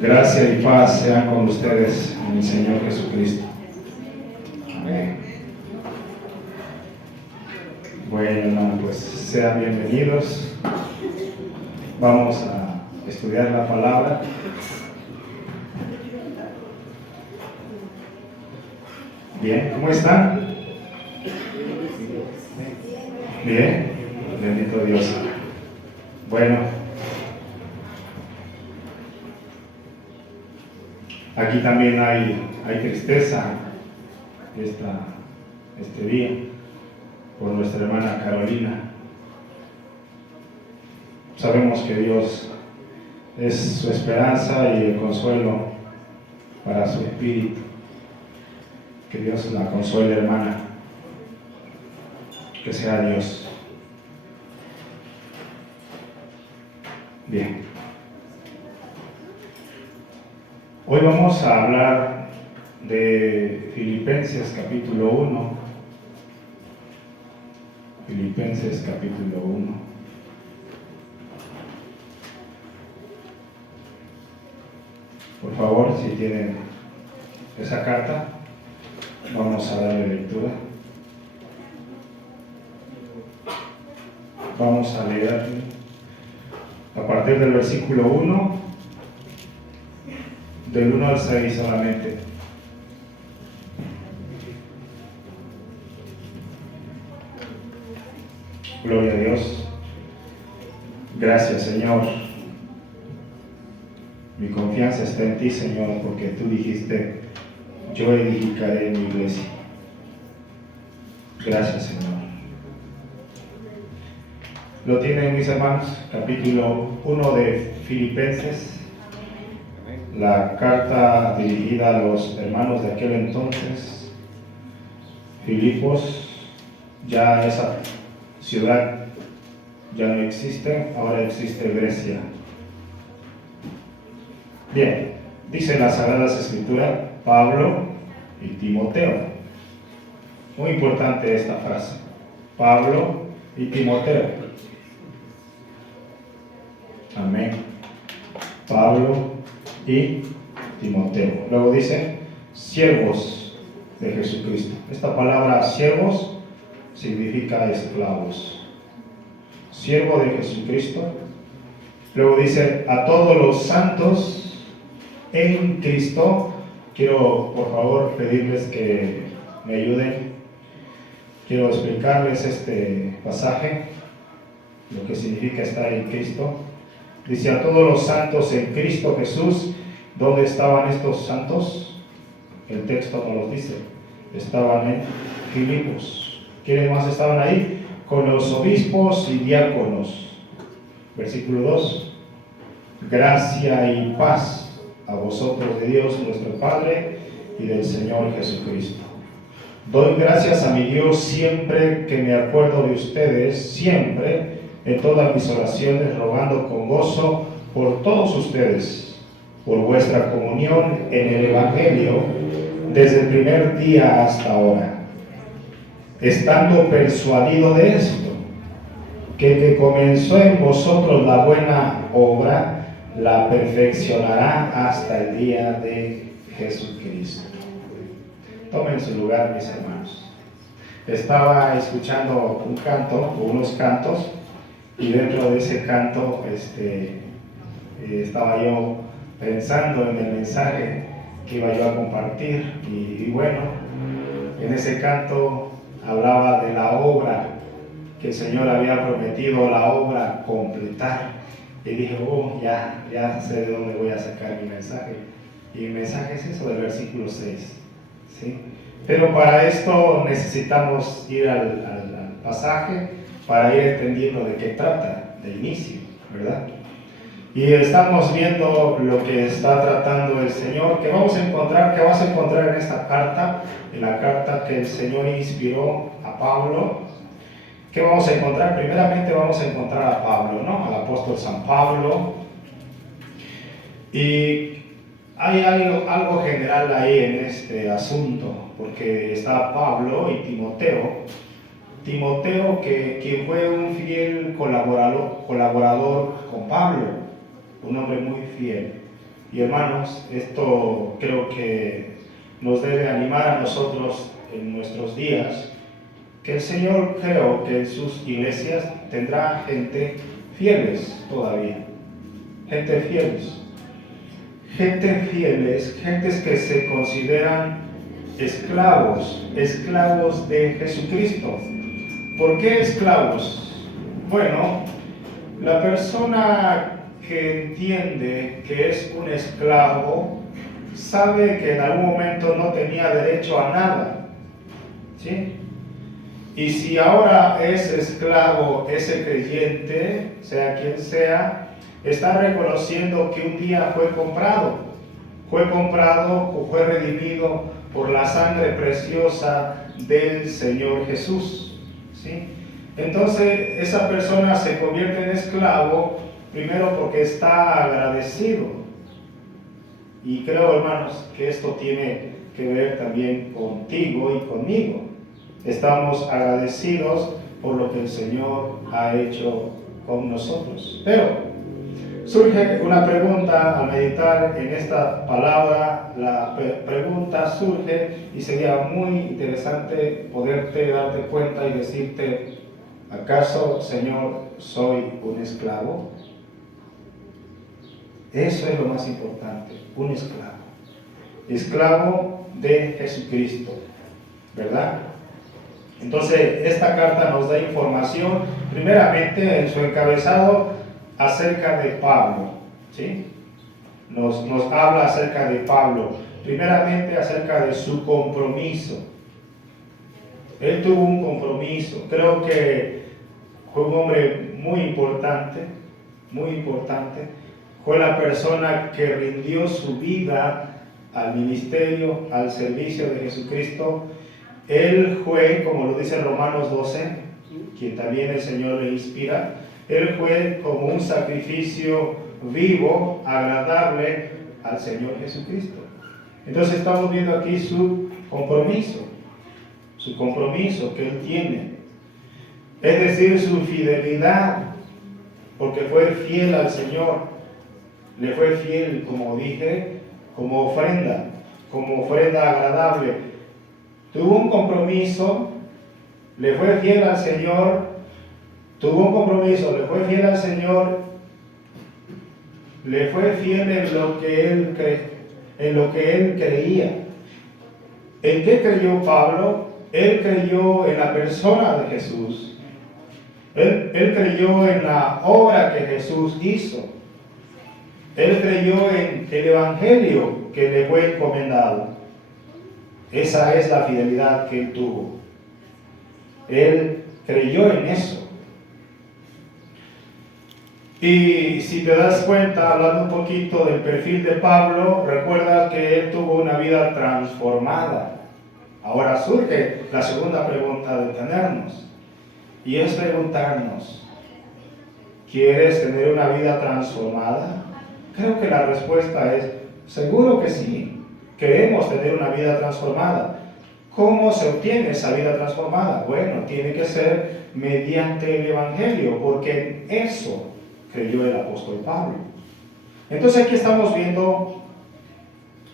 Gracia y paz sean con ustedes en el Señor Jesucristo. Amén. Bueno, pues sean bienvenidos. Vamos a estudiar la palabra. Bien, ¿cómo están? Bien, bendito Dios. Bueno, aquí también hay tristeza este día por nuestra hermana Carolina. Sabemos que Dios es su esperanza y el consuelo para su espíritu. Que Dios la consuele, hermana. Que sea Dios. Bien. Hoy vamos a hablar de Filipenses capítulo 1. Filipenses capítulo 1. Por favor, si tienen esa carta, vamos a darle lectura. Vamos a leer a partir del versículo 1, del 1 al 6 solamente. Gloria a Dios. Gracias, Señor. Mi confianza está en ti, Señor, porque tú dijiste: yo edificaré mi iglesia. Gracias, Señor. ¿Lo tienen, mis hermanos? Capítulo 1 de Filipenses. La carta dirigida a los hermanos de aquel entonces. Filipos, ya esa ciudad ya no existe, ahora existe Grecia. Bien, dice las Sagradas Escrituras, Pablo y Timoteo. Muy importante esta frase, Pablo y Timoteo. Amén. Pablo y Timoteo. Luego dice, siervos de Jesucristo. Esta palabra siervos significa esclavos. Siervo de Jesucristo. Luego dice, a todos los santos en Cristo. Quiero, por favor, pedirles que me ayuden. Quiero explicarles este pasaje, lo que significa estar en Cristo. Dice, a todos los santos en Cristo Jesús. ¿Dónde estaban estos santos? El texto nos los dice. Estaban en Filipos. ¿Quiénes más estaban ahí? Con los obispos y diáconos. Versículo 2. Gracia y paz a vosotros de Dios nuestro Padre y del Señor Jesucristo. Doy gracias a mi Dios siempre que me acuerdo de ustedes, siempre en todas mis oraciones, rogando con gozo por todos ustedes, por vuestra comunión en el Evangelio, desde el primer día hasta ahora, estando persuadido de esto, que el que comenzó en vosotros la buena obra, la perfeccionará hasta el día de Jesucristo. Tomen su lugar, mis hermanos. Estaba escuchando un canto, o unos cantos, y dentro de ese canto estaba yo pensando en el mensaje que iba yo a compartir. Y bueno, en ese canto hablaba de la obra que el Señor había prometido, la obra completar. Y dije, ya sé de dónde voy a sacar mi mensaje. Y mi mensaje es eso del versículo 6. ¿Sí? Pero para esto necesitamos ir al pasaje para ir entendiendo de qué trata, de inicio, ¿verdad? Y estamos viendo lo que está tratando el Señor, que vas a encontrar en esta carta, en la carta que el Señor inspiró a Pablo. ¿Qué vamos a encontrar? Primeramente vamos a encontrar a Pablo, ¿no? Al apóstol San Pablo. Y hay algo general ahí en este asunto, porque está Pablo y Timoteo. Timoteo, que fue un fiel colaborador con Pablo, un hombre muy fiel. Y hermanos, esto creo que nos debe animar a nosotros en nuestros días, que el Señor creo que en sus iglesias tendrá gente fieles todavía, gente fieles, gentes que se consideran esclavos de Jesucristo. ¿Por qué esclavos? Bueno, la persona que entiende que es un esclavo sabe que en algún momento no tenía derecho a nada, ¿sí? Y si ahora es esclavo ese creyente, sea quien sea, está reconociendo que un día fue comprado, fue redimido por la sangre preciosa del Señor Jesús, ¿sí? Entonces esa persona se convierte en esclavo primero porque está agradecido. Y creo, hermanos, que esto tiene que ver también contigo y conmigo. Estamos agradecidos por lo que el Señor ha hecho con nosotros. Pero surge una pregunta al meditar en esta palabra. La pregunta surge y sería muy interesante poderte darte cuenta y decirte: ¿acaso, Señor, soy un esclavo? Eso es lo más importante, un esclavo. Esclavo de Jesucristo, ¿verdad? Entonces, esta carta nos da información, primeramente en su encabezado, acerca de Pablo, ¿sí? Nos habla acerca de Pablo, primeramente acerca de su compromiso. Él tuvo un compromiso, creo que fue un hombre muy importante, fue la persona que rindió su vida al ministerio, al servicio de Jesucristo. Él fue, como lo dice Romanos 12, quien también el Señor le inspira, él fue como un sacrificio vivo, agradable al Señor Jesucristo. Entonces estamos viendo aquí su compromiso que él tiene, es decir, su fidelidad, porque fue fiel al Señor, le fue fiel, como dije, como ofrenda agradable. Tuvo un compromiso, le fue fiel al Señor, le fue fiel en lo que él creía. ¿En qué creyó Pablo? Él creyó en la persona de Jesús. Él creyó en la obra que Jesús hizo. Él creyó en el Evangelio que le fue encomendado. Esa es la fidelidad que él tuvo. Él creyó en eso. Y si te das cuenta, hablando un poquito del perfil de Pablo, recuerda que él tuvo una vida transformada. Ahora surge la segunda pregunta de tenernos, y es preguntarnos: ¿quieres tener una vida transformada? Creo que la respuesta es seguro que sí. Queremos tener una vida transformada. ¿Cómo se obtiene esa vida transformada? Bueno, tiene que ser mediante el Evangelio, porque en eso creyó el apóstol Pablo. Entonces aquí estamos viendo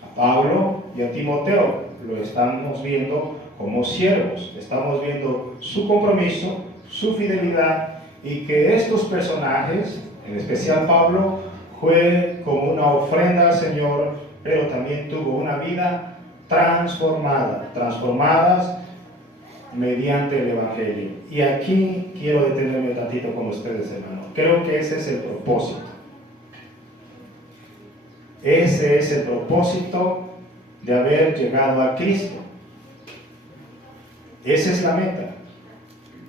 a Pablo y a Timoteo, lo estamos viendo como siervos, estamos viendo su compromiso, su fidelidad, y que estos personajes, en especial Pablo, fue como una ofrenda al Señor, pero también tuvo una vida transformadas mediante el Evangelio. Y aquí quiero detenerme tantito con ustedes, hermanos. Creo que ese es el propósito. Ese es el propósito de haber llegado a Cristo. Esa es la meta,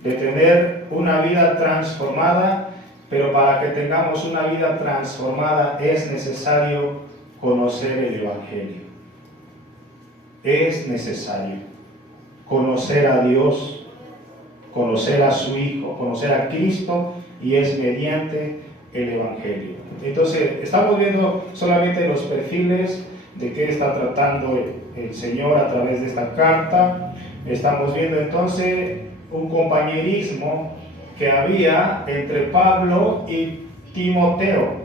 de tener una vida transformada, pero para que tengamos una vida transformada es necesario conocer el Evangelio. Es necesario conocer a Dios, conocer a su Hijo, conocer a Cristo, y es mediante el Evangelio. Entonces, estamos viendo solamente los perfiles de qué está tratando el Señor a través de esta carta. Estamos viendo entonces un compañerismo que había entre Pablo y Timoteo.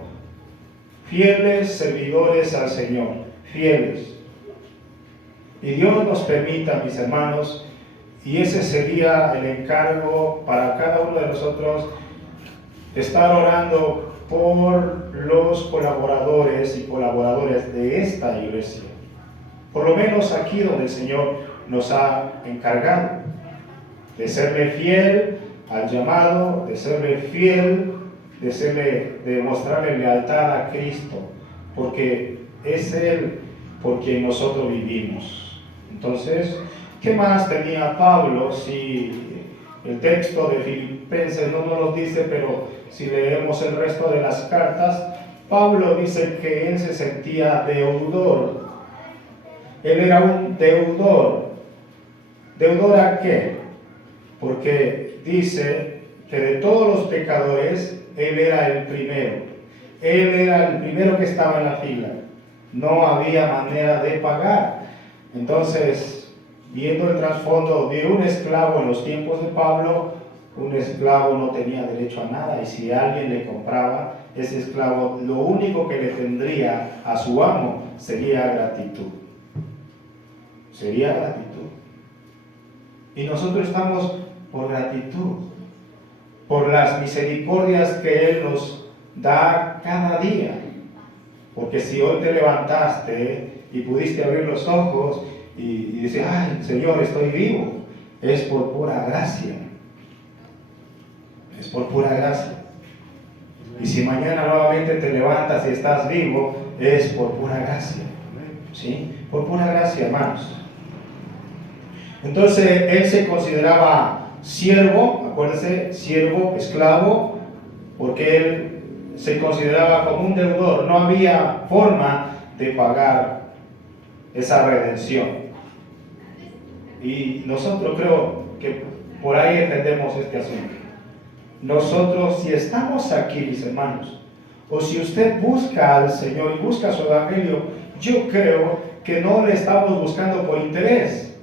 fieles servidores al Señor, fieles. Y Dios nos permita, mis hermanos, y ese sería el encargo para cada uno de nosotros, estar orando por los colaboradores y colaboradoras de esta iglesia. Por lo menos aquí donde el Señor nos ha encargado de serle fiel al llamado, de serle fiel, de mostrarle lealtad a Cristo, porque es Él por quien nosotros vivimos. Entonces, ¿qué más tenía Pablo? Si el texto de Filipenses no nos lo dice, pero si leemos el resto de las cartas, Pablo dice que él se sentía deudor. Él era un deudor. ¿Deudor a qué? Porque dice que de todos los pecadores, él era el primero. Él era el primero que estaba en la fila. No había manera de pagar. Entonces, viendo el trasfondo de un esclavo en los tiempos de Pablo, un esclavo no tenía derecho a nada, y si alguien le compraba, ese esclavo lo único que le tendría a su amo sería gratitud. Sería gratitud. Y nosotros estamos por gratitud, por las misericordias que Él nos da cada día. Porque si hoy te levantaste y pudiste abrir los ojos y dices, ay, Señor, estoy vivo, es por pura gracia. Es por pura gracia. Y si mañana nuevamente te levantas y estás vivo, es por pura gracia. ¿Sí? Por pura gracia, hermanos. Entonces, él se consideraba siervo, acuérdense, siervo, esclavo, porque él se consideraba como un deudor. No había forma de pagar esa redención. Y nosotros creo que por ahí entendemos este asunto. Nosotros, si estamos aquí, mis hermanos, o si usted busca al Señor y busca su evangelio, yo creo que no le estamos buscando por interés.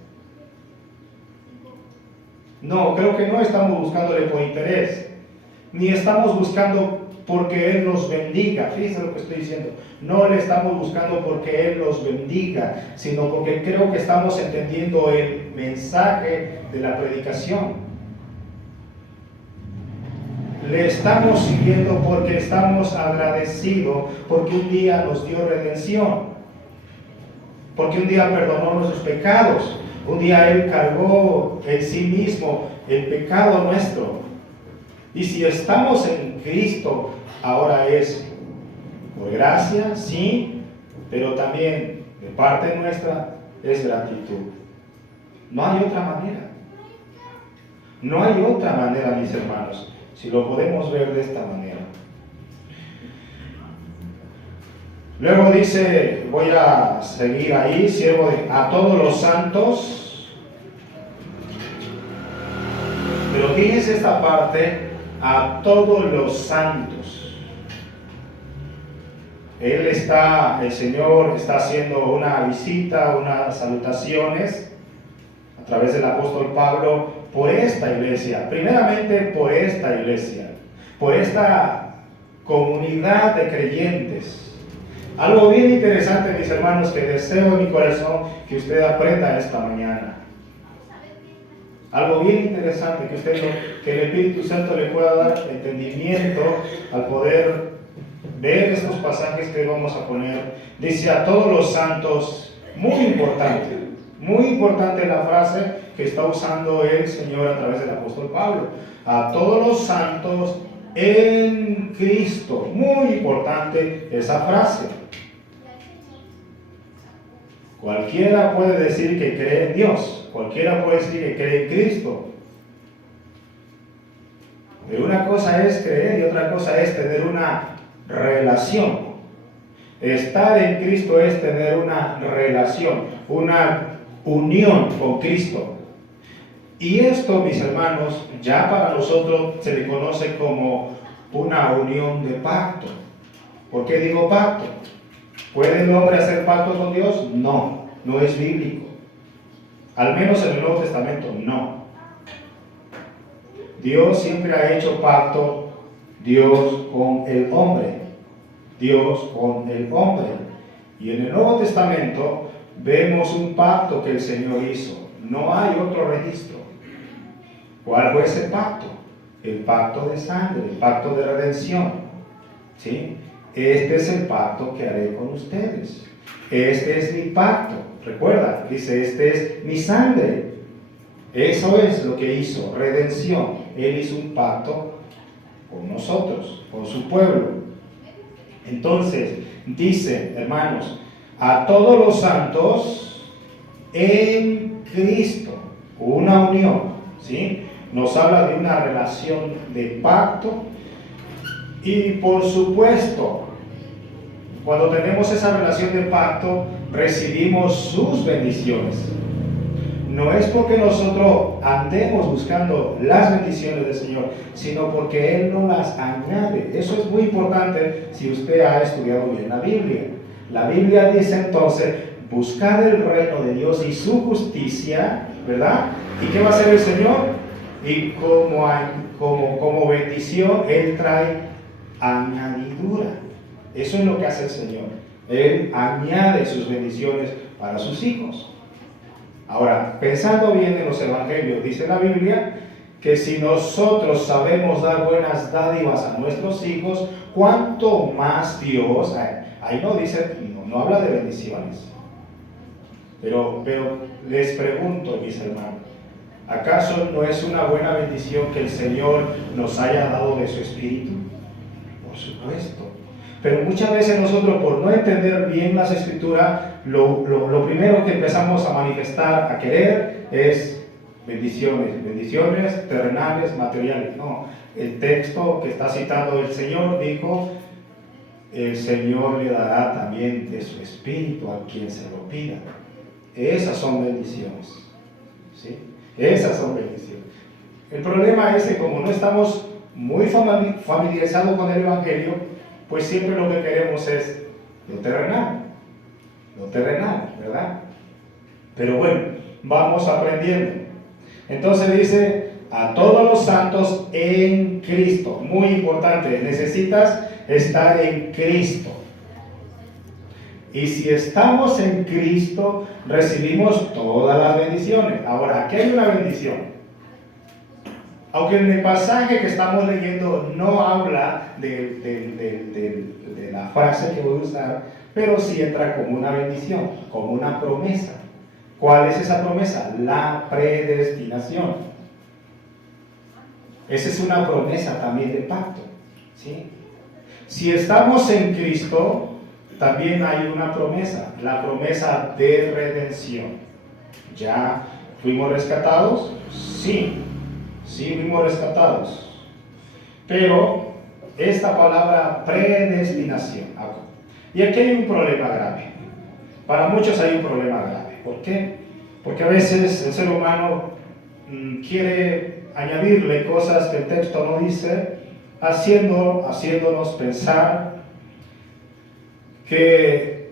No, creo que no estamos buscándole por interés, ni estamos buscando porque Él nos bendiga. Fíjense lo que estoy diciendo. No le estamos buscando porque Él nos bendiga, sino porque creo que estamos entendiendo el mensaje de la predicación. Le estamos siguiendo porque estamos agradecidos, porque un día nos dio redención, porque un día perdonó nuestros pecados. Un día Él cargó en sí mismo el pecado nuestro. Y si estamos en Cristo, ahora es por gracia, sí, pero también de parte nuestra es gratitud. No hay otra manera. No hay otra manera, mis hermanos, si lo podemos ver de esta manera. Luego dice, voy a seguir ahí, siervo a todos los santos. Pero fíjense esta parte, a todos los santos. El Señor está haciendo una visita, unas salutaciones a través del apóstol Pablo por esta iglesia. Primeramente por esta iglesia, por esta comunidad de creyentes. Algo bien interesante, mis hermanos, que deseo en mi corazón que usted aprenda esta mañana. Algo bien interesante que el Espíritu Santo le pueda dar entendimiento al poder ver estos pasajes que vamos a poner. Dice a todos los santos, muy importante la frase que está usando el Señor a través del apóstol Pablo. A todos los santos en Cristo. Muy importante esa frase. Cualquiera puede decir que cree en Dios, cualquiera puede decir que cree en Cristo. Pero una cosa es creer y otra cosa es tener una relación. Estar en Cristo es tener una relación, una unión con Cristo. Y esto, mis hermanos, ya para nosotros se le conoce como una unión de pacto. ¿Por qué digo pacto? ¿Puede el hombre hacer pacto con Dios? No, no es bíblico. Al menos en el Nuevo Testamento, no. Dios siempre ha hecho pacto, Dios con el hombre. Dios con el hombre. Y en el Nuevo Testamento vemos un pacto que el Señor hizo. No hay otro registro. ¿Cuál fue ese pacto? El pacto de sangre, el pacto de redención. ¿Sí? Este es el pacto que haré con ustedes. Este es mi pacto. Recuerda, dice, este es mi sangre. Eso es lo que hizo, redención. Él hizo un pacto con nosotros, con su pueblo. Entonces, dice, hermanos, a todos los santos en Cristo, una unión, ¿sí? Nos habla de una relación de pacto y, por supuesto, cuando tenemos esa relación de pacto, recibimos sus bendiciones. No es porque nosotros andemos buscando las bendiciones del Señor, sino porque Él nos las añade. Eso es muy importante si usted ha estudiado bien la Biblia. La Biblia dice entonces, buscad el reino de Dios y su justicia, ¿verdad? ¿Y qué va a hacer el Señor? Y como bendición, Él trae añadidura. Eso es lo que hace el Señor. Él añade sus bendiciones para sus hijos. Ahora, pensando bien en los evangelios, dice la Biblia que si nosotros sabemos dar buenas dádivas a nuestros hijos, ¿cuánto más Dios? Ahí no dice, no habla de bendiciones. Pero les pregunto, mis hermanos, ¿acaso no es una buena bendición que el Señor nos haya dado de su Espíritu? Por supuesto. Pero muchas veces nosotros, por no entender bien las Escrituras, lo primero que empezamos a manifestar, a querer, es bendiciones terrenales, materiales. No, el texto que está citando el Señor dijo, el Señor le dará también de su Espíritu a quien se lo pida. Esas son bendiciones, ¿sí? Esas son bendiciones. El problema es que como no estamos muy familiarizados con el Evangelio, pues siempre lo que queremos es lo terrenal, ¿verdad? Pero bueno, vamos aprendiendo. Entonces dice, a todos los santos en Cristo. Muy importante, necesitas estar en Cristo. Y si estamos en Cristo, recibimos todas las bendiciones. Ahora, aquí hay una bendición. Aunque en el pasaje que estamos leyendo no habla de la frase que voy a usar, pero sí entra como una bendición, como una promesa. ¿Cuál es esa promesa? La predestinación. Esa es una promesa también de pacto, ¿sí? Si estamos en Cristo, también hay una promesa, la promesa de redención. ¿Ya fuimos rescatados? Sí. Sí, fuimos rescatados. Pero esta palabra predestinación. Y aquí hay un problema grave. Para muchos hay un problema grave. ¿Por qué? Porque a veces el ser humano quiere añadirle cosas que el texto no dice, haciéndonos pensar que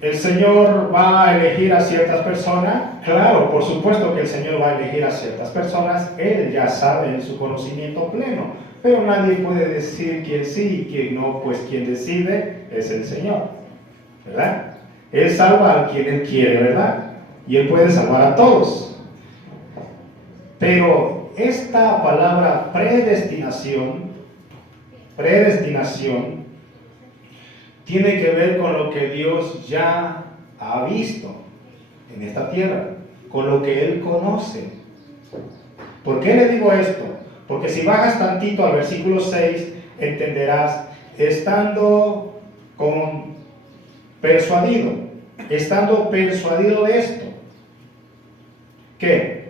el Señor va a elegir a ciertas personas. Claro, por supuesto que el Señor va a elegir a ciertas personas. Él ya sabe en su conocimiento pleno. Pero nadie puede decir quién sí y quién no, pues quien decide es el Señor, ¿verdad? Él salva a quien Él quiere, ¿verdad? Y Él puede salvar a todos. Pero esta palabra predestinación, tiene que ver con lo que Dios ya ha visto en esta tierra, con lo que Él conoce. ¿Por qué le digo esto? Porque si bajas tantito al versículo 6, entenderás, estando persuadido de esto, ¿qué?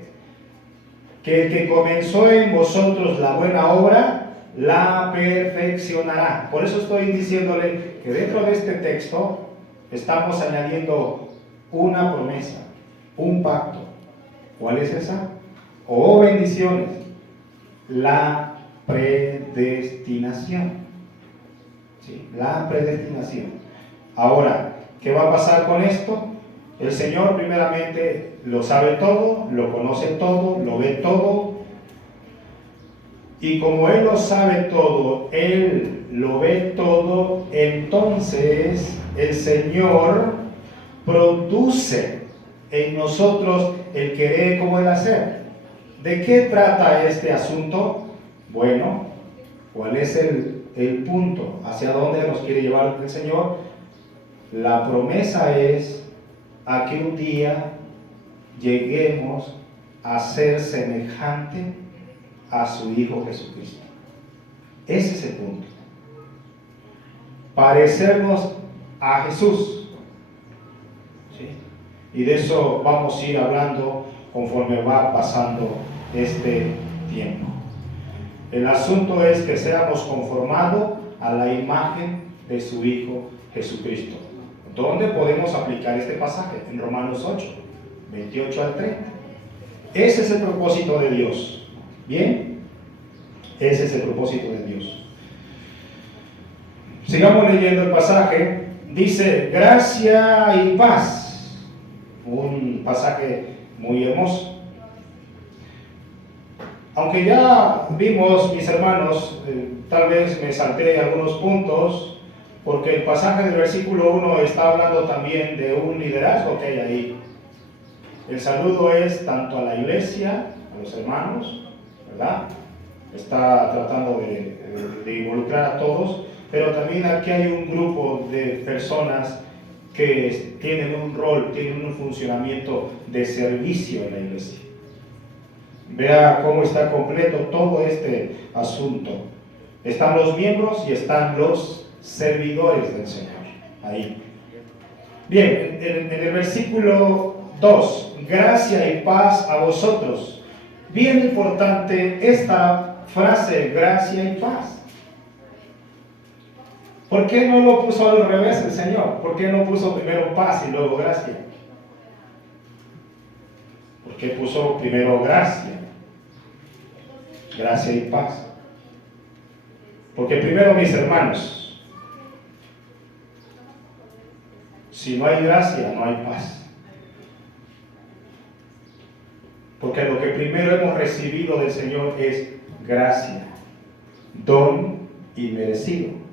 Que el que comenzó en vosotros la buena obra, la perfeccionará. Por eso estoy diciéndole que dentro de este texto estamos añadiendo una promesa, un pacto. ¿Cuál es esa? Oh, bendiciones. La predestinación. ¿Sí? La predestinación. Ahora, ¿qué va a pasar con esto? El Señor primeramente lo sabe todo, lo conoce todo, lo ve todo. Y como Él lo sabe todo, Él lo ve todo, entonces el Señor produce en nosotros el querer como el hacer. ¿De qué trata este asunto? Bueno, ¿cuál es el punto? ¿Hacia dónde nos quiere llevar el Señor? La promesa es a que un día lleguemos a ser semejante a su Hijo Jesucristo. Ese es el punto. Parecernos a Jesús. ¿Sí? Y de eso vamos a ir hablando conforme va pasando este tiempo. El asunto es que seamos conformados a la imagen de su Hijo Jesucristo. ¿Dónde podemos aplicar este pasaje? En Romanos 8, 28 al 30. Ese es el propósito de Dios. ¿Bien? Ese es el propósito de Dios. Sigamos leyendo el pasaje. Dice, gracia y paz. Un pasaje muy hermoso. Aunque ya vimos, mis hermanos, tal vez me salté algunos puntos, porque el pasaje del versículo 1 está hablando también de un liderazgo que hay ahí. El saludo es tanto a la iglesia, a los hermanos, ¿verdad? Está tratando de involucrar a todos, pero también aquí hay un grupo de personas que tienen un rol, tienen un funcionamiento de servicio en la iglesia. Vea cómo está completo todo este asunto. Están los miembros y están los servidores del Señor. Ahí. Bien, en el versículo 2, gracia y paz a vosotros. Bien importante esta frase, gracia y paz. ¿Por qué no lo puso al revés el Señor? ¿Por qué no puso primero paz y luego gracia? ¿Por qué puso primero gracia? Gracia y paz. Porque primero, mis hermanos, si no hay gracia, no hay paz. Porque lo que primero hemos recibido del Señor es gracia, don inmerecido.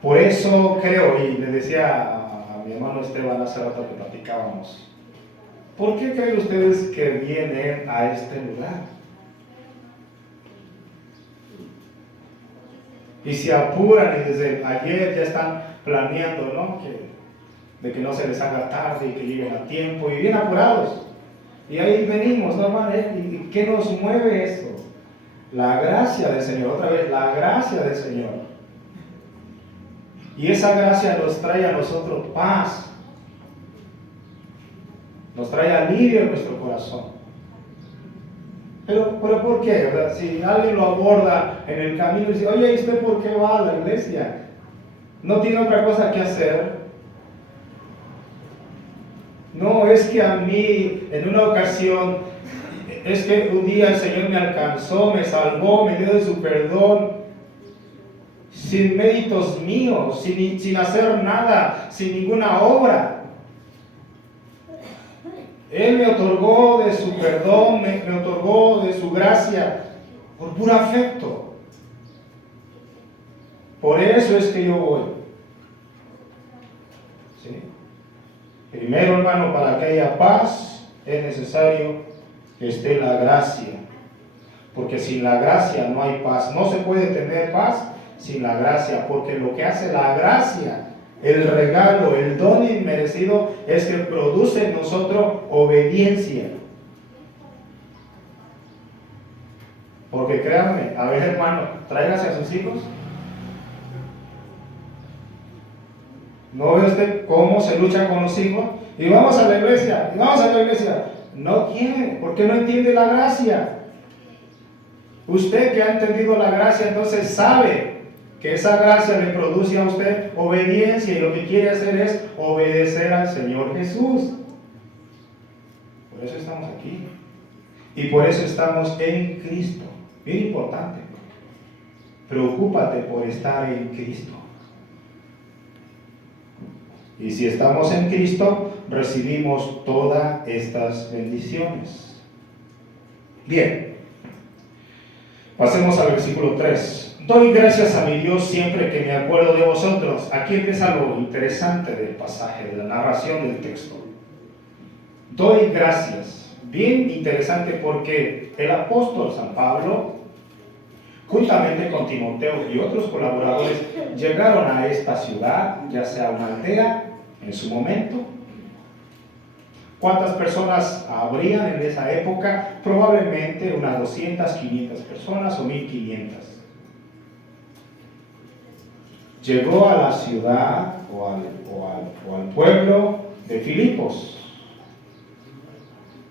Por eso creo, y le decía a mi hermano Esteban hace rato que platicábamos, ¿por qué creen ustedes que vienen a este lugar? Y se apuran y desde ayer ya están planeando, ¿no? De que no se les haga tarde y que lleguen a tiempo y bien apurados. Y ahí venimos, ¿no, hermano? ¿Y qué nos mueve eso? La gracia del Señor, otra vez, la gracia del Señor. Y esa gracia nos trae a nosotros paz. Nos trae alivio en nuestro corazón. Pero ¿por qué? ¿Verdad? Si alguien lo aborda en el camino y dice, oye, ¿y usted por qué va a la iglesia? ¿No tiene otra cosa que hacer? No, es que a mí, en una ocasión, es que un día el Señor me alcanzó, me salvó, me dio de su perdón, sin méritos míos, sin hacer nada, sin ninguna obra. Él me otorgó de su perdón, me otorgó de su gracia, por puro afecto. Por eso es que yo voy. ¿Sí? Primero, hermano, para que haya paz, es necesario que esté la gracia. Porque sin la gracia no hay paz. No se puede tener paz sin la gracia, porque lo que hace la gracia, el regalo, el don inmerecido, es que produce en nosotros obediencia. Porque créanme, a ver, hermano, tráigase a sus hijos. ¿No ve usted cómo se lucha con los hijos? Y vamos a la iglesia, y vamos a la iglesia. No quiere, porque no entiende la gracia. Usted que ha entendido la gracia, entonces sabe que esa gracia le produce a usted obediencia, y lo que quiere hacer es obedecer al Señor Jesús. Por eso estamos aquí. Y por eso estamos en Cristo. Bien importante. Preocúpate por estar en Cristo. Y si estamos en Cristo, recibimos todas estas bendiciones. Bien, Pasemos al versículo 3. Doy gracias a mi Dios siempre que me acuerdo de vosotros. Aquí empieza lo interesante del pasaje, de la narración del texto. Doy gracias. Bien interesante porque el apóstol San Pablo, juntamente con Timoteo y otros colaboradores, llegaron a esta ciudad, ya sea una aldea en su momento. ¿Cuántas personas habrían en esa época? Probablemente unas 200, 500 personas o 1500. Llegó a la ciudad o al pueblo de Filipos.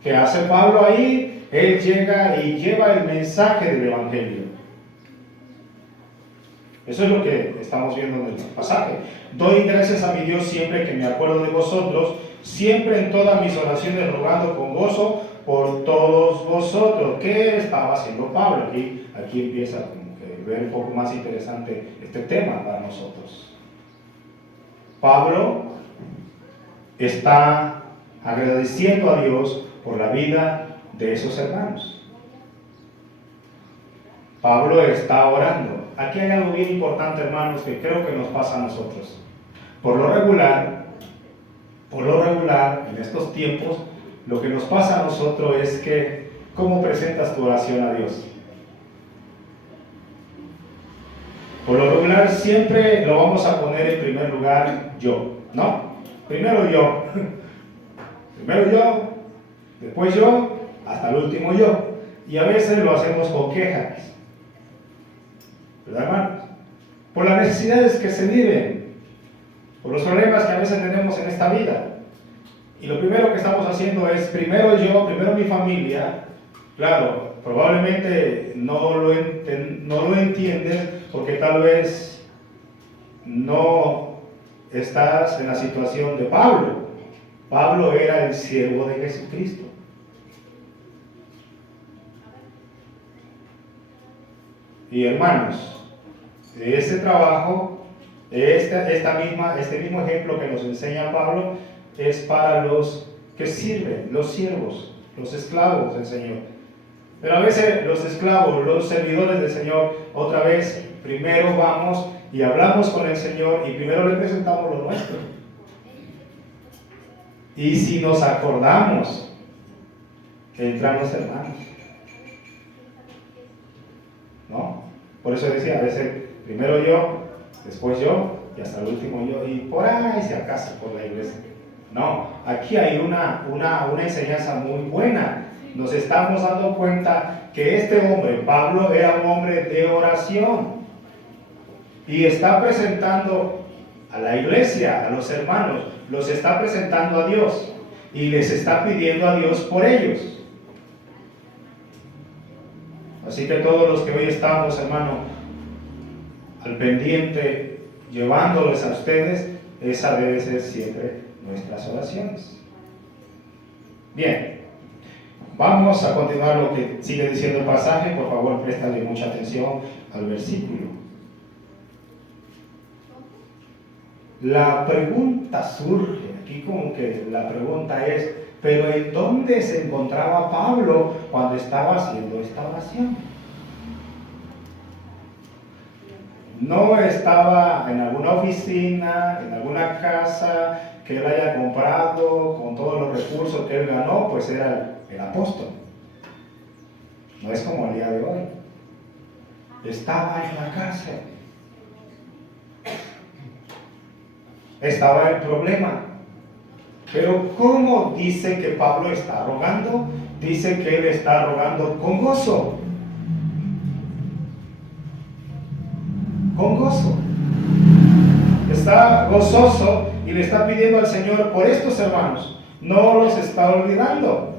¿Qué hace Pablo ahí? Él llega y lleva el mensaje del Evangelio. Eso es lo que estamos viendo en el pasaje. Doy gracias a mi Dios siempre que me acuerdo de vosotros, siempre en todas mis oraciones rogando con gozo por todos vosotros. ¿Qué estaba haciendo Pablo? Aquí empieza como que ver un poco más interesante este tema para nosotros. Pablo está agradeciendo a Dios por la vida de esos hermanos. Pablo está orando. Aquí hay algo bien importante, hermanos, que creo que nos pasa a nosotros. Por lo regular, en estos tiempos, lo que nos pasa a nosotros es que, ¿cómo presentas tu oración a Dios? Por lo regular, siempre lo vamos a poner en primer lugar yo, ¿no? Primero yo, después yo, hasta el último yo. Y a veces lo hacemos con quejas. ¿Verdad, hermanos? Por las necesidades que se viven, por los problemas que a veces tenemos en esta vida. Y lo primero que estamos haciendo es primero yo, primero mi familia. Claro, probablemente no lo entiendes porque tal vez no estás en la situación de Pablo. Pablo era el siervo de Jesucristo. Y hermanos, ese trabajo, este mismo ejemplo que nos enseña Pablo, es para los que sirven, los siervos, los esclavos del Señor. Pero a veces los esclavos, los servidores del Señor, otra vez, primero vamos y hablamos con el Señor y primero le presentamos lo nuestro. Y si nos acordamos que entran los hermanos, ¿no? Por eso decía, a veces primero yo, después yo y hasta el último yo, y por ahí si acaso por la iglesia. No, aquí hay una enseñanza muy buena. Nos estamos dando cuenta que este hombre, Pablo, era un hombre de oración y está presentando a la iglesia, a los hermanos, los está presentando a Dios y les está pidiendo a Dios por ellos. Así que todos los que hoy estamos, hermano, al pendiente, llevándoles a ustedes, esa debe ser siempre nuestras oraciones. Bien, vamos a continuar lo que sigue diciendo el pasaje. Por favor, préstale mucha atención al versículo. La pregunta surge, aquí como que la pregunta es, ¿pero en dónde se encontraba Pablo cuando estaba haciendo esta oración? No estaba en alguna oficina, en alguna casa que él haya comprado con todos los recursos que él ganó, pues era el apóstol. No es como el día de hoy. Estaba en la cárcel. Estaba en problema. Pero ¿cómo dice que Pablo está rogando? Dice que él está rogando con gozo. Con gozo. Está gozoso y le está pidiendo al Señor por estos hermanos. No los está olvidando.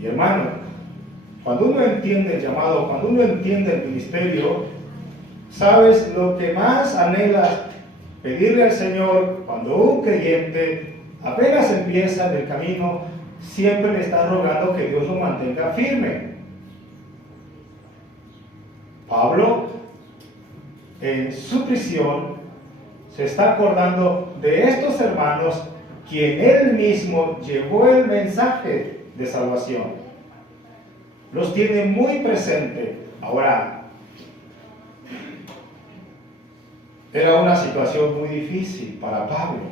Y hermano, cuando uno entiende el llamado, cuando uno entiende el ministerio, ¿sabes lo que más anhelas? Pedirle al Señor, cuando un creyente apenas empieza en el camino, siempre le está rogando que Dios lo mantenga firme. Pablo, en su prisión, se está acordando de estos hermanos, quien él mismo llevó el mensaje de salvación. Los tiene muy presente, Ahora, era una situación muy difícil para Pablo.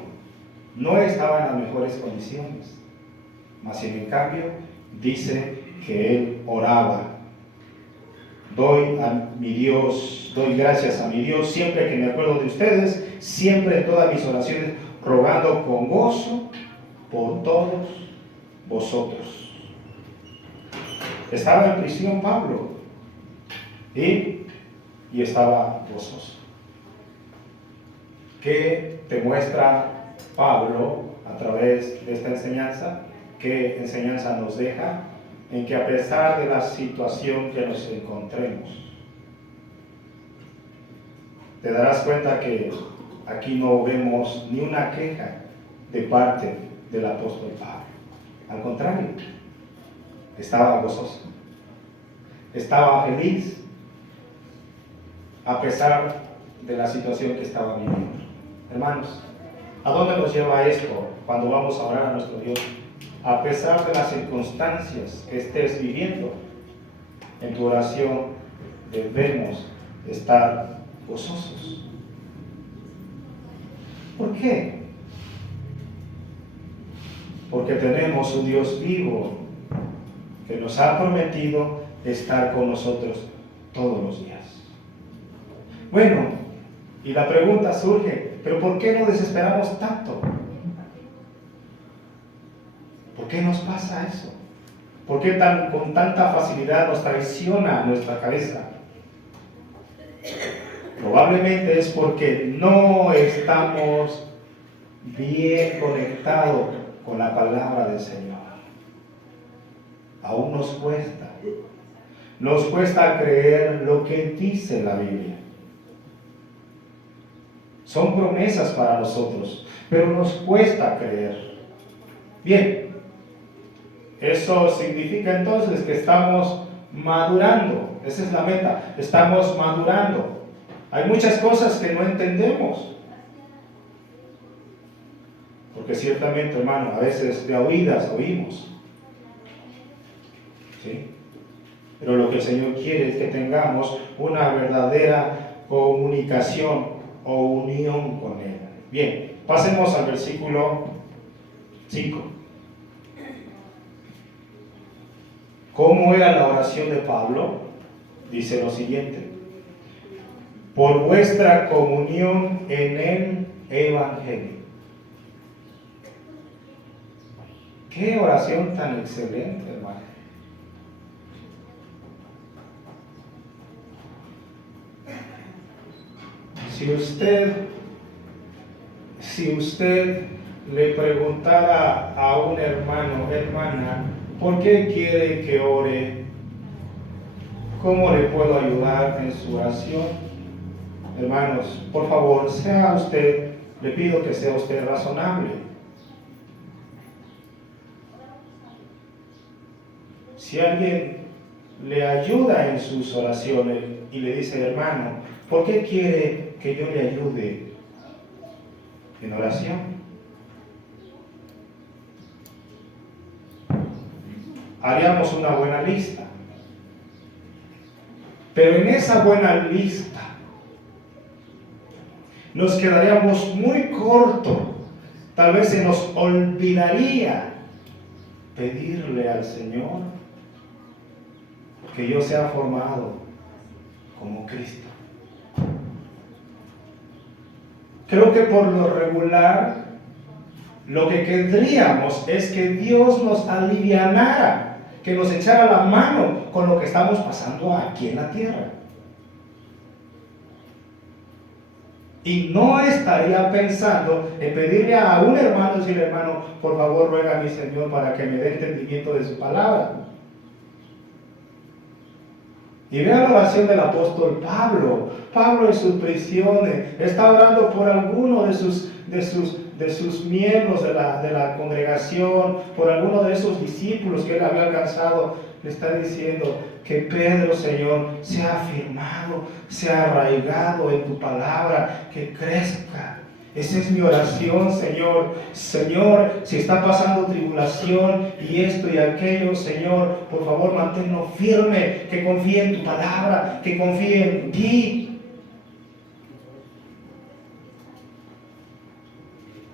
No estaba en las mejores condiciones. Mas sin en cambio, dice que él oraba. Doy gracias a mi Dios siempre que me acuerdo de ustedes, siempre en todas mis oraciones, rogando con gozo por todos vosotros. Estaba en prisión Pablo y estaba gozoso. ¿Qué te muestra Pablo a través de esta enseñanza? ¿Qué enseñanza nos deja? En que a pesar de la situación que nos encontremos, te darás cuenta que aquí no vemos ni una queja de parte del apóstol Pablo. Al contrario, estaba gozoso, estaba feliz, a pesar de la situación que estaba viviendo. Hermanos, ¿a dónde nos lleva esto cuando vamos a orar a nuestro Dios? A pesar de las circunstancias que estés viviendo, en tu oración debemos estar gozosos. ¿Por qué? Porque tenemos un Dios vivo que nos ha prometido estar con nosotros todos los días. Bueno, y la pregunta surge, ¿pero por qué nos desesperamos tanto? ¿Por qué nos pasa eso? ¿Por qué con tanta facilidad nos traiciona nuestra cabeza? Probablemente es porque no estamos bien conectados con la palabra del Señor. Aún nos cuesta. Nos cuesta creer lo que dice la Biblia. Son promesas para nosotros, pero nos cuesta creer. Bien, eso significa entonces que estamos madurando. Esa es la meta, estamos madurando. Hay muchas cosas que no entendemos. Porque ciertamente, hermano, a veces de oídas oímos. ¿Sí? Pero lo que el Señor quiere es que tengamos una verdadera comunicación o unión con Él. Bien, pasemos al versículo 5. ¿Cómo era la oración de Pablo? Dice lo siguiente: por vuestra comunión en el Evangelio. ¡Qué oración tan excelente, hermano! Si usted le preguntara a un hermano, hermana, ¿por qué quiere que ore? ¿Cómo le puedo ayudar en su oración? Hermanos, por favor, le pido que sea usted razonable. Si alguien le ayuda en sus oraciones y le dice, hermano, ¿por qué quiere que yo le ayude en oración? Haríamos una buena lista. Pero en esa buena lista nos quedaríamos muy cortos. Tal vez se nos olvidaría pedirle al Señor que yo sea formado como Cristo. Creo que por lo regular, lo que querríamos es que Dios nos alivianara, que nos echara la mano con lo que estamos pasando aquí en la tierra. Y no estaría pensando en pedirle a un hermano, decirle, hermano, por favor ruega a mi Señor para que me dé entendimiento de su palabra. Y vea la oración del apóstol Pablo. Pablo en sus prisiones está orando por alguno de sus miembros de la congregación, por alguno de esos discípulos que él había alcanzado. Le está diciendo que Pedro, Señor, sea afirmado, sea arraigado en tu palabra, que crezca. Esa es mi oración, Señor. Señor, si está pasando tribulación y esto y aquello, Señor, por favor, manténlo firme, que confíe en tu palabra, que confíe en ti.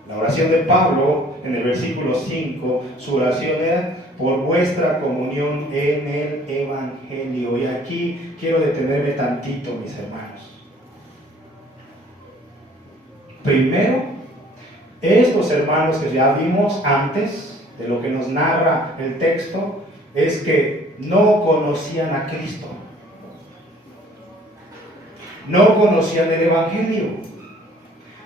La oración de Pablo, en el versículo 5, su oración era por vuestra comunión en el Evangelio. Y aquí quiero detenerme tantito, mis hermanos. Primero, estos hermanos que ya vimos antes de lo que nos narra el texto, es que no conocían a Cristo. No conocían el Evangelio.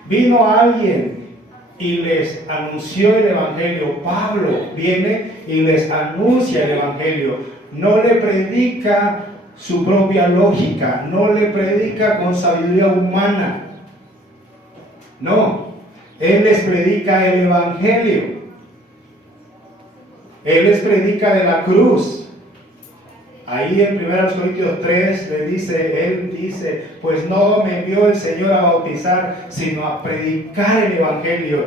Vino alguien y les anunció el Evangelio. Pablo viene y les anuncia el Evangelio. No le predica su propia lógica, no le predica con sabiduría humana. No, él les predica el Evangelio. Él les predica de la cruz. Ahí en 1 Corintios 3 él dice, pues no me envió el Señor a bautizar, sino a predicar el Evangelio,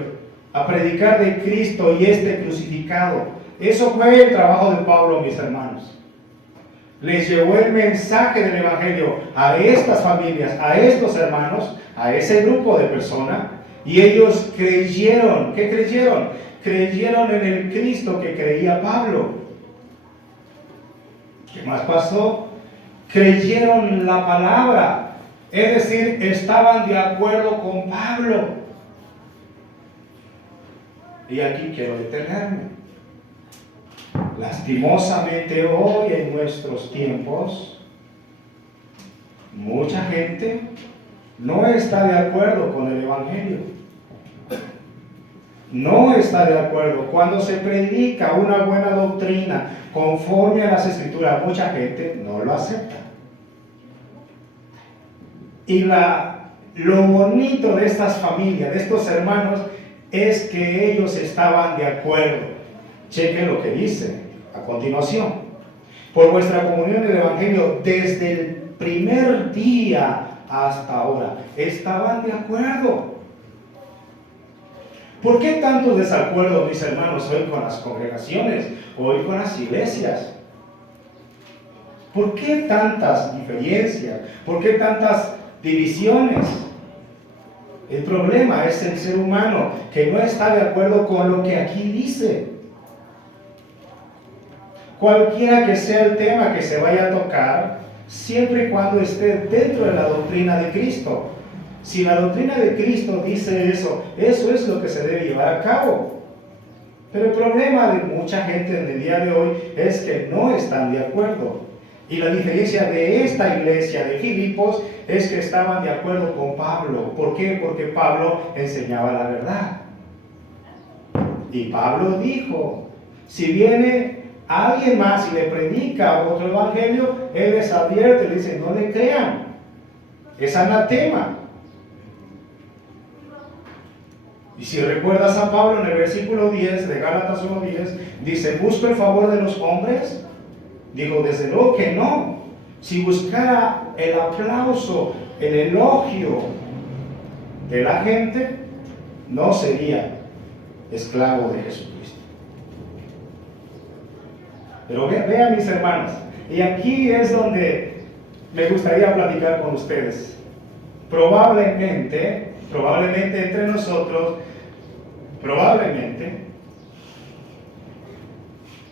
a predicar de Cristo y este crucificado. Eso fue el trabajo de Pablo, mis hermanos. Les llevó el mensaje del Evangelio a estas familias, a estos hermanos, a ese grupo de personas, y ellos creyeron. ¿Qué creyeron? Creyeron en el Cristo que creía Pablo. ¿Qué más pasó? Creyeron la palabra, es decir, estaban de acuerdo con Pablo. Y aquí quiero detenerme. Lastimosamente hoy en nuestros tiempos, mucha gente no está de acuerdo con el Evangelio. No está de acuerdo. Cuando se predica una buena doctrina conforme a las Escrituras, mucha gente no lo acepta. Y lo bonito de estas familias, de estos hermanos, es que ellos estaban de acuerdo. Chequen lo que dice a continuación. Por vuestra comunión en el Evangelio desde el primer día hasta ahora. Estaban de acuerdo. ¿Por qué tantos desacuerdos, mis hermanos, hoy con las congregaciones, hoy con las iglesias? ¿Por qué tantas diferencias? ¿Por qué tantas divisiones? El problema es el ser humano que no está de acuerdo con lo que aquí dice. Cualquiera que sea el tema que se vaya a tocar, siempre y cuando esté dentro de la doctrina de Cristo. Si la doctrina de Cristo dice eso es lo que se debe llevar a cabo. Pero el problema de mucha gente en el día de hoy es que no están de acuerdo. Y la diferencia de esta iglesia de Filipos es que estaban de acuerdo con Pablo. ¿Por qué? Porque Pablo enseñaba la verdad. Y Pablo dijo, si viene alguien más y le predica otro evangelio, él les advierte, le dice, no le crean. Es anatema. Y si recuerdas a Pablo en el versículo 10 de Gálatas 1:10, dice, ¿busco el favor de los hombres? Digo, desde luego que no. Si buscara el aplauso, el elogio de la gente, no sería esclavo de Jesucristo. Pero vean mis hermanos, y aquí es donde me gustaría platicar con ustedes. Probablemente entre nosotros,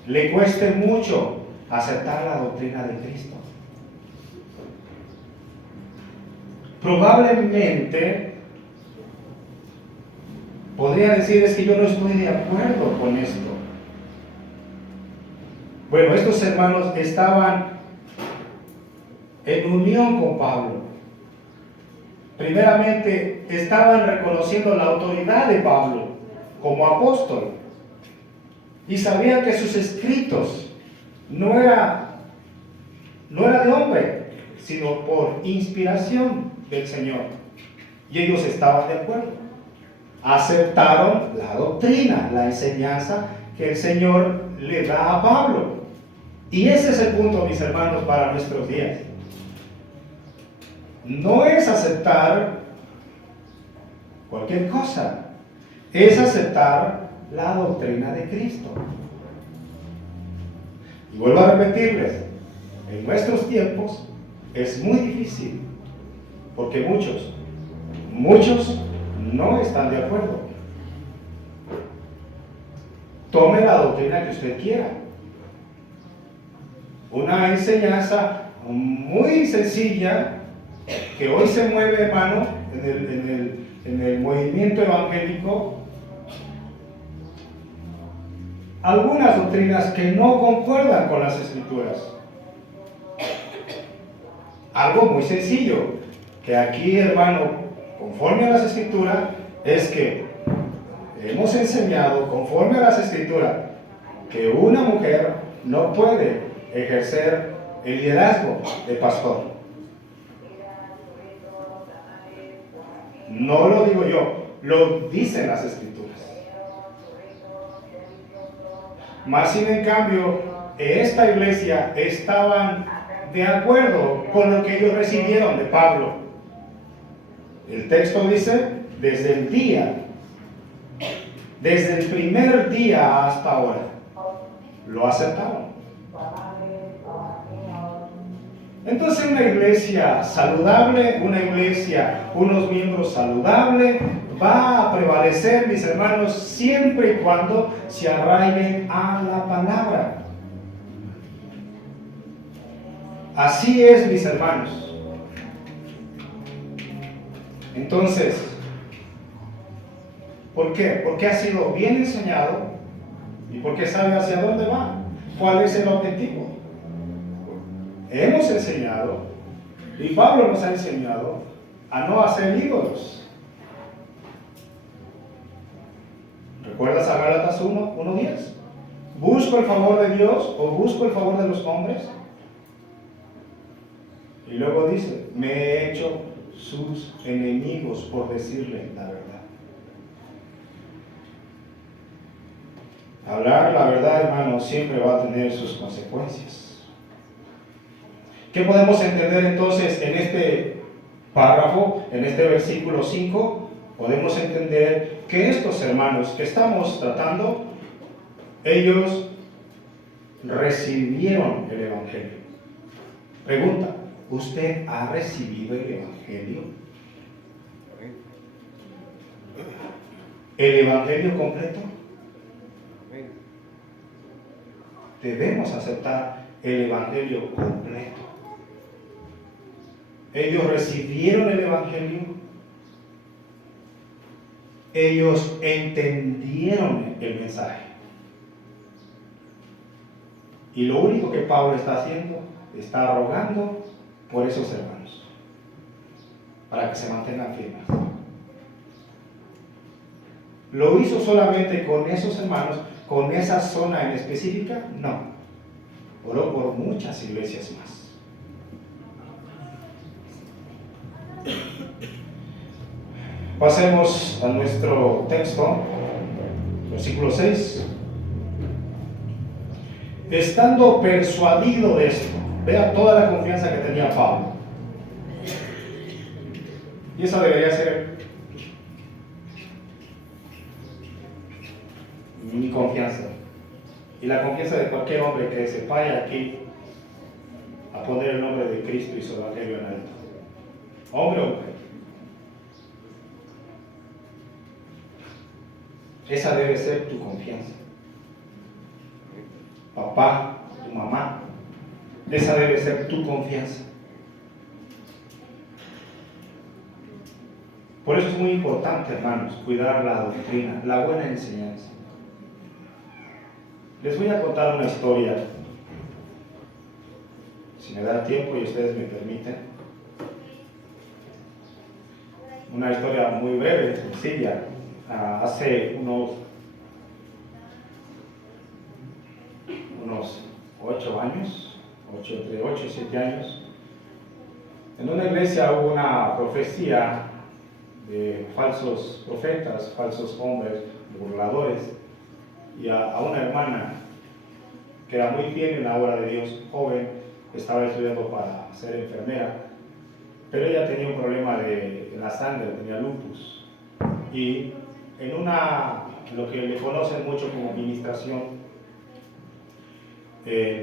le cueste mucho aceptar la doctrina de Cristo. Probablemente podría decir, es que yo no estoy de acuerdo con esto. Bueno, estos hermanos estaban en unión con Pablo. Primeramente, estaban reconociendo la autoridad de Pablo como apóstol. Y sabían que sus escritos no era de hombre, sino por inspiración del Señor. Y ellos estaban de acuerdo. Aceptaron la doctrina, la enseñanza que el Señor le da a Pablo. Y ese es el punto, mis hermanos, para nuestros días. No es aceptar cualquier cosa. Es aceptar la doctrina de Cristo. Y vuelvo a repetirles, en nuestros tiempos es muy difícil, porque muchos no están de acuerdo. Tome la doctrina que usted quiera. Una enseñanza muy sencilla que hoy se mueve, hermano, en el movimiento evangélico. Algunas doctrinas que no concuerdan con las Escrituras. Algo muy sencillo, que aquí, hermano, conforme a las Escrituras, es que hemos enseñado, conforme a las Escrituras, que una mujer no puede ejercer el liderazgo de pastor. No lo digo yo, lo dicen las Escrituras. Más sin en cambio, esta iglesia estaban de acuerdo con lo que ellos recibieron de Pablo. El texto dice, desde el primer día hasta ahora, lo aceptaron. Entonces una iglesia saludable, una iglesia, unos miembros saludables, va a prevalecer, mis hermanos, siempre y cuando se arraiguen a la palabra. Así es, mis hermanos. Entonces, ¿por qué? Porque ha sido bien enseñado y porque sabe hacia dónde va. ¿Cuál es el objetivo? Hemos enseñado, y Pablo nos ha enseñado, a no hacer ídolos. ¿Recuerdas a Gálatas 1:10? ¿Busco el favor de Dios o busco el favor de los hombres? Y luego dice, me he hecho sus enemigos por decirle la verdad. Hablar la verdad, hermano, siempre va a tener sus consecuencias. ¿Qué podemos entender entonces en este párrafo, en este versículo 5? Podemos entender que estos hermanos que estamos tratando, ellos recibieron el Evangelio. Pregunta, ¿usted ha recibido el Evangelio? ¿El Evangelio completo? Debemos aceptar el Evangelio completo. Ellos recibieron el Evangelio. Ellos entendieron el mensaje. Y lo único que Pablo está haciendo, está rogando por esos hermanos, para que se mantengan firmes. ¿Lo hizo solamente con esos hermanos, con esa zona en específica? No. Oró por muchas iglesias más. Pasemos a nuestro texto, versículo 6. Estando persuadido de esto, vea toda la confianza que tenía Pablo. Y esa debería ser mi confianza. Y la confianza de cualquier hombre que se vaya aquí a poner el nombre de Cristo y su evangelio en alto. Hombre o mujer. Esa debe ser tu confianza. Papá, tu mamá, esa debe ser tu confianza. Por eso es muy importante, hermanos, cuidar la doctrina, la buena enseñanza. Les voy a contar una historia, si me da tiempo y ustedes me permiten. Una historia muy breve, sencilla. Hace unos 8 años, entre 8 y 7 años, en una iglesia hubo una profecía de falsos profetas, falsos hombres, burladores, y a una hermana que era muy fiel en la obra de Dios, joven, estaba estudiando para ser enfermera, pero ella tenía un problema en la sangre, tenía lupus. Y en lo que le conocen mucho como ministración,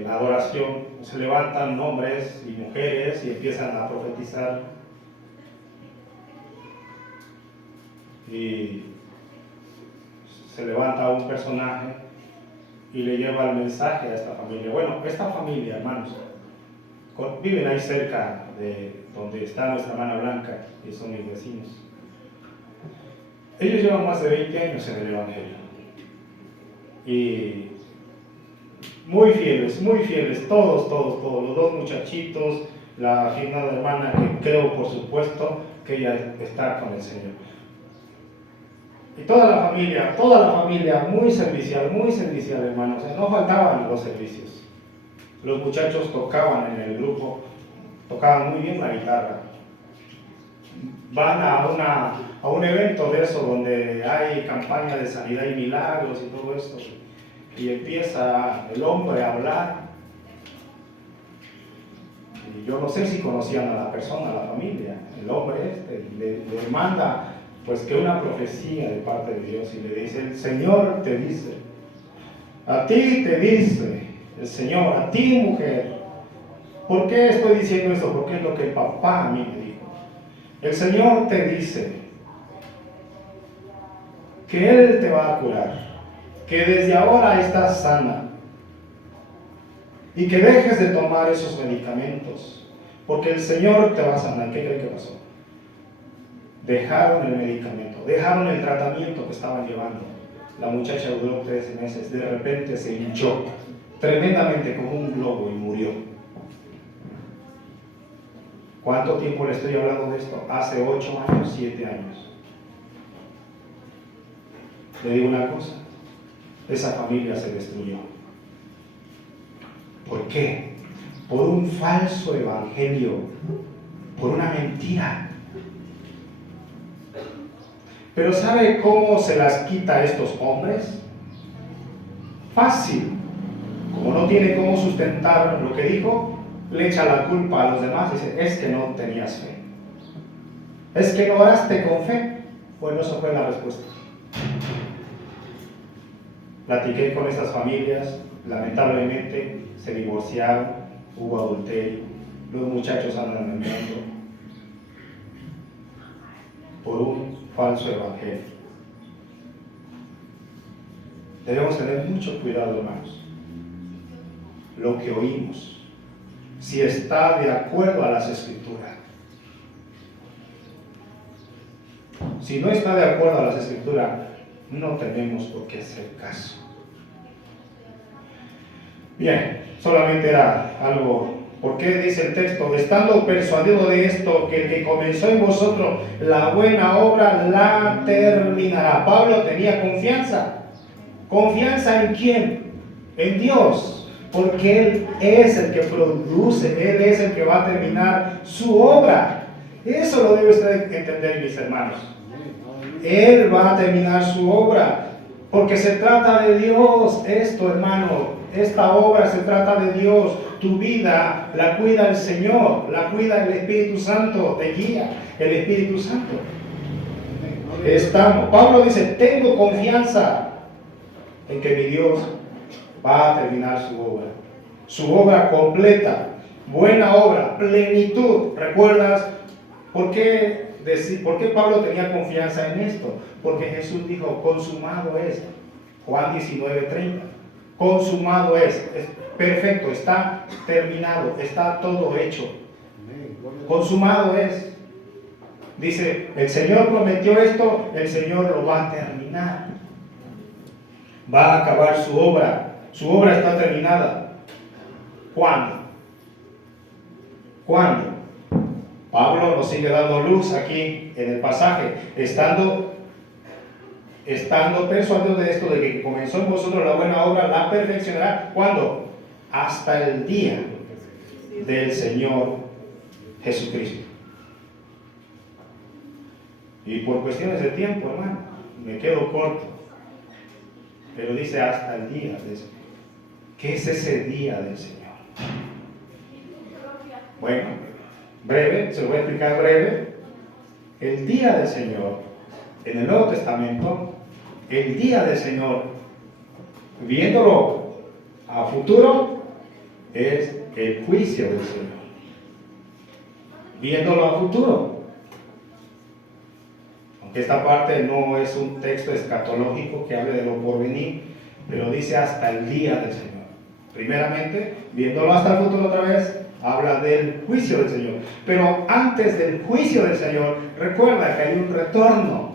adoración, se levantan hombres y mujeres y empiezan a profetizar. Y se levanta un personaje y le lleva el mensaje a esta familia. Bueno, esta familia, hermanos, viven ahí cerca de donde está nuestra hermana Blanca, y son mis vecinos. Ellos llevan más de 20 años en el Evangelio. Y muy fieles, todos, los dos muchachitos, la finada hermana, que creo por supuesto que ella está con el Señor. Y toda la familia muy servicial, hermanos. No faltaban los servicios. Los muchachos tocaban en el grupo, tocaban muy bien la guitarra. Van a un evento de eso donde hay campaña de sanidad y milagros y todo esto. Y empieza el hombre a hablar. Y yo no sé si conocían a la persona, a la familia. El hombre le manda pues que una profecía de parte de Dios, y le dice: el Señor te dice, a ti te dice el Señor, a ti mujer. ¿Por qué estoy diciendo esto? Porque es lo que el papá a mí me dijo. El Señor te dice que Él te va a curar, que desde ahora estás sana y que dejes de tomar esos medicamentos, porque el Señor te va a sanar. ¿Qué cree que pasó? Dejaron el medicamento, dejaron el tratamiento que estaban llevando. La muchacha duró 13 meses, de repente se hinchó tremendamente como un globo y murió. ¿Cuánto tiempo le estoy hablando de esto? Hace 8 años, 7 años. Le digo una cosa, esa familia se destruyó. ¿Por qué? Por un falso evangelio, por una mentira. Pero ¿sabe cómo se las quita a estos hombres? Fácil. Como no tiene cómo sustentar lo que dijo, le echa la culpa a los demás y dice: es que no tenías fe, es que no oraste con fe. Bueno, eso fue la respuesta. Platiqué con estas familias, lamentablemente se divorciaron, hubo adulterio, los muchachos andan en el mundo por un falso evangelio. Debemos tener mucho cuidado, hermanos, lo que oímos, si está de acuerdo a las Escrituras. Si no está de acuerdo a las Escrituras, no tenemos por qué hacer caso. Bien, solamente era algo. ¿Por qué dice el texto? Estando persuadido de esto, que el que comenzó en vosotros la buena obra la terminará. Pablo tenía confianza. ¿Confianza en quién? En Dios. Porque Él es el que produce, Él es el que va a terminar su obra. Eso lo debe usted entender, mis hermanos. Él va a terminar su obra. Porque se trata de Dios esto, hermano. Esta obra se trata de Dios. Tu vida la cuida el Señor, la cuida el Espíritu Santo, te guía el Espíritu Santo. Pablo dice: tengo confianza en que mi Dios va a terminar su obra completa, buena obra, plenitud. ¿Recuerdas por qué Pablo tenía confianza en esto? Porque Jesús dijo: consumado es. Juan 19:30. Consumado es perfecto, está terminado, está todo hecho. Consumado es. Dice: el Señor prometió esto, el Señor lo va a terminar. Va a acabar su obra está terminada. ¿Cuándo? Pablo nos sigue dando luz aquí en el pasaje, estando persuadido de esto, de que comenzó en vosotros la buena obra, la perfeccionará. ¿Cuándo? Hasta el día del Señor Jesucristo. Y por cuestiones de tiempo, hermano, me quedo corto. Pero dice: hasta el día del Señor. ¿Qué es ese día del Señor? Bueno, breve, se lo voy a explicar breve. El día del Señor en el Nuevo Testamento, el día del Señor, viéndolo a futuro, es el juicio del Señor. Viéndolo a futuro. Aunque esta parte no es un texto escatológico que hable de lo porvenir, pero dice hasta el día del Señor. Primeramente, viéndolo hasta el futuro otra vez, habla del juicio del Señor. Pero antes del juicio del Señor, recuerda que hay un retorno.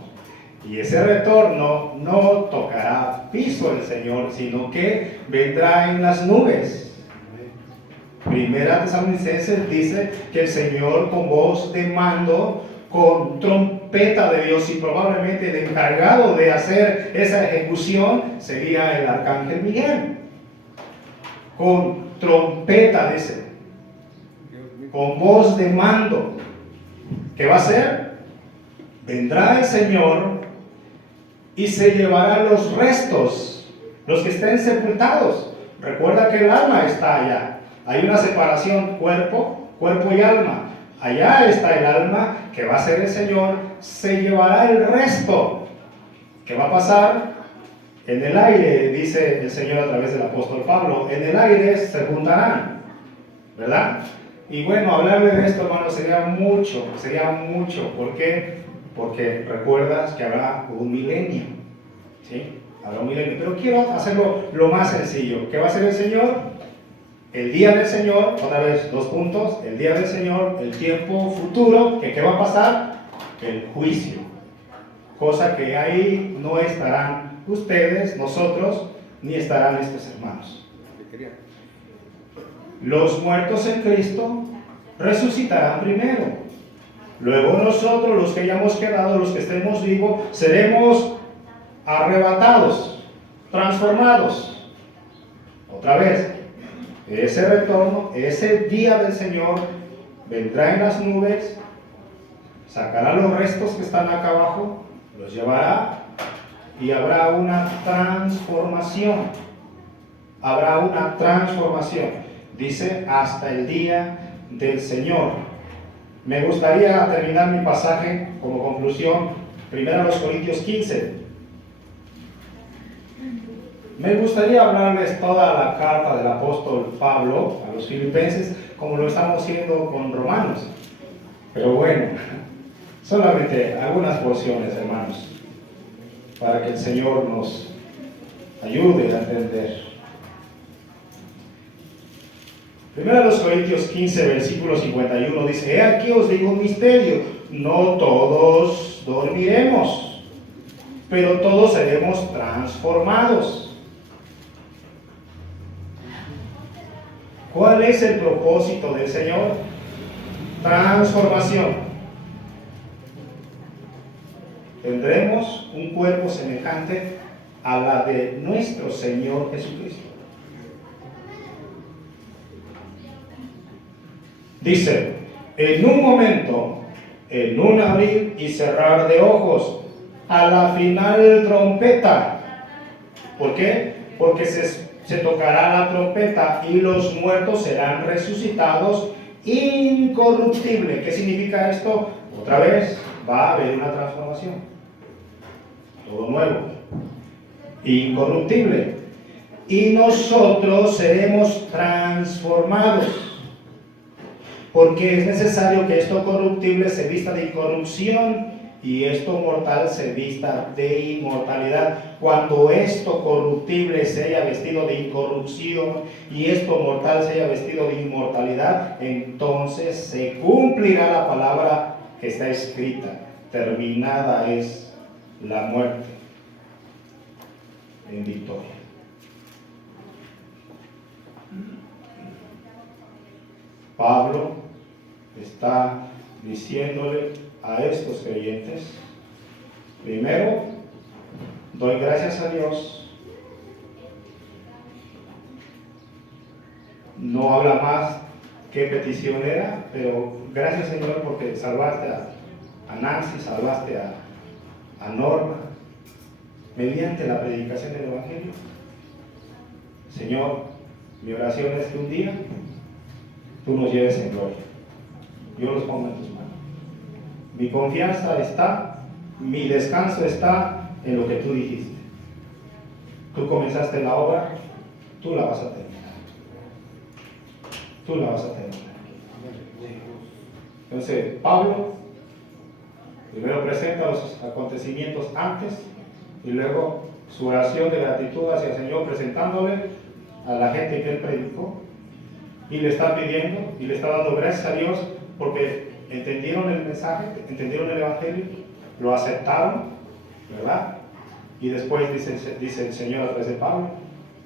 Y ese retorno no tocará piso el Señor, sino que vendrá en las nubes. Primera Tesalonicenses dice que el Señor con voz de mando, con trompeta de Dios, y probablemente el encargado de hacer esa ejecución sería el arcángel Miguel. Con trompeta, dice, con voz de mando. ¿Qué va a hacer? Vendrá el Señor y se llevará los restos, los que estén sepultados. Recuerda que el alma está allá. Hay una separación cuerpo y alma. Allá está el alma, que va a ser el Señor, se llevará el resto. ¿Qué va a pasar? En el aire, dice el Señor a través del apóstol Pablo, en el aire se juntarán, ¿verdad? Y bueno, hablarle de esto, hermano, sería mucho. ¿Por qué? Porque recuerdas que habrá un milenio, ¿sí? Habrá un milenio, pero quiero hacerlo lo más sencillo. ¿Qué va a hacer el Señor? El día del Señor, otra vez, 2 puntos, el día del Señor, el tiempo futuro, ¿qué va a pasar? El juicio. Cosa que ahí no estarán ustedes, nosotros, ni estarán estos hermanos. Los muertos en Cristo resucitarán primero. Luego nosotros, los que hayamos quedado, los que estemos vivos, seremos arrebatados, transformados. Otra vez, ese retorno, ese día del Señor, vendrá en las nubes, sacará los restos que están acá abajo, los llevará y habrá una transformación. Habrá una transformación. Dice, hasta el día del Señor. Me gustaría terminar mi pasaje como conclusión, 1 Corintios 15. Me gustaría hablarles toda la carta del apóstol Pablo a los filipenses, como lo estamos haciendo con Romanos. Pero bueno, solamente algunas porciones, hermanos, para que el Señor nos ayude a entender. 1 Corintios 15, versículo 51 dice: He aquí os digo un misterio, no todos dormiremos, pero todos seremos transformados. ¿Cuál es el propósito del Señor? Transformación. Tendremos un cuerpo semejante a la de nuestro Señor Jesucristo. Dice, en un momento, en un abrir y cerrar de ojos, a la final trompeta. ¿Por qué? Porque se tocará la trompeta y los muertos serán resucitados incorruptible. ¿Qué significa esto? Otra vez va a haber una transformación. Todo nuevo. Incorruptible. Y nosotros seremos transformados. Porque es necesario que esto corruptible se vista de incorrupción y esto mortal se vista de inmortalidad. Cuando esto corruptible se haya vestido de incorrupción y esto mortal se haya vestido de inmortalidad, entonces se cumplirá la palabra que está escrita: terminada es la muerte en victoria. Pablo está diciéndole a estos creyentes: primero, doy gracias a Dios. No habla más qué petición era, pero gracias, Señor, porque salvaste a Nancy, salvaste a Norma mediante la predicación del Evangelio. Señor, mi oración es que un día Tú nos lleves en gloria. Yo los pongo en tus manos. Mi confianza está mi descanso está en lo que tú dijiste. Tú comenzaste la obra, tú la vas a terminar. Tú la vas a terminar. Entonces, Pablo primero presenta los acontecimientos antes y luego su oración de gratitud hacia el Señor, presentándole a la gente que él predicó, y le está pidiendo y le está dando gracias a Dios porque entendieron el mensaje, entendieron el Evangelio, lo aceptaron, ¿verdad? Y después dice el Señor a través de Pablo: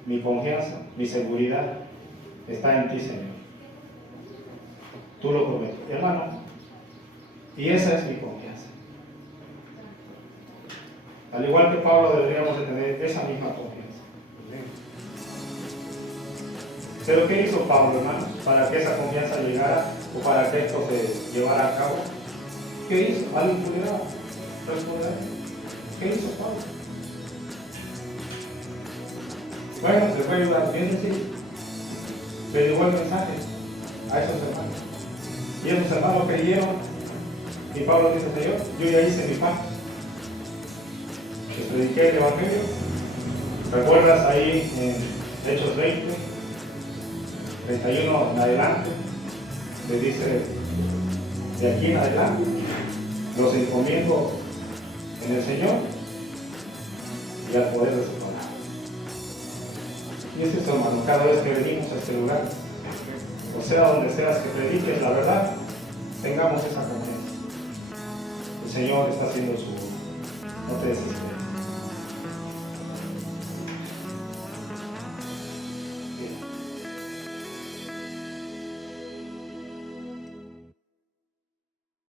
mi confianza, mi seguridad está en ti, Señor. Tú lo prometes, hermano. Y esa es mi confianza. Al igual que Pablo, deberíamos de tener esa misma confianza. Pero ¿qué hizo Pablo, hermanos, para que esa confianza llegara o para que esto se llevara a cabo? ¿Qué hizo? ¿Alguien pudiera responder? ¿Qué hizo Pablo? Bueno, se fue a ayudar, bien sencillo. Predicó el mensaje a esos hermanos. Y esos hermanos creyeron. Y Pablo dice: Señor, yo ya hice mi parte. Les prediqué el Evangelio. ¿Recuerdas ahí en Hechos 20, 31 en adelante? Le dice: de aquí en adelante los encomiendo en el Señor y al poder de su palabra. Y es eso, hermano, cada vez que venimos a este lugar, o sea donde seas que prediques la verdad, tengamos esa confianza. El Señor está haciendo su obra. No te desesperes.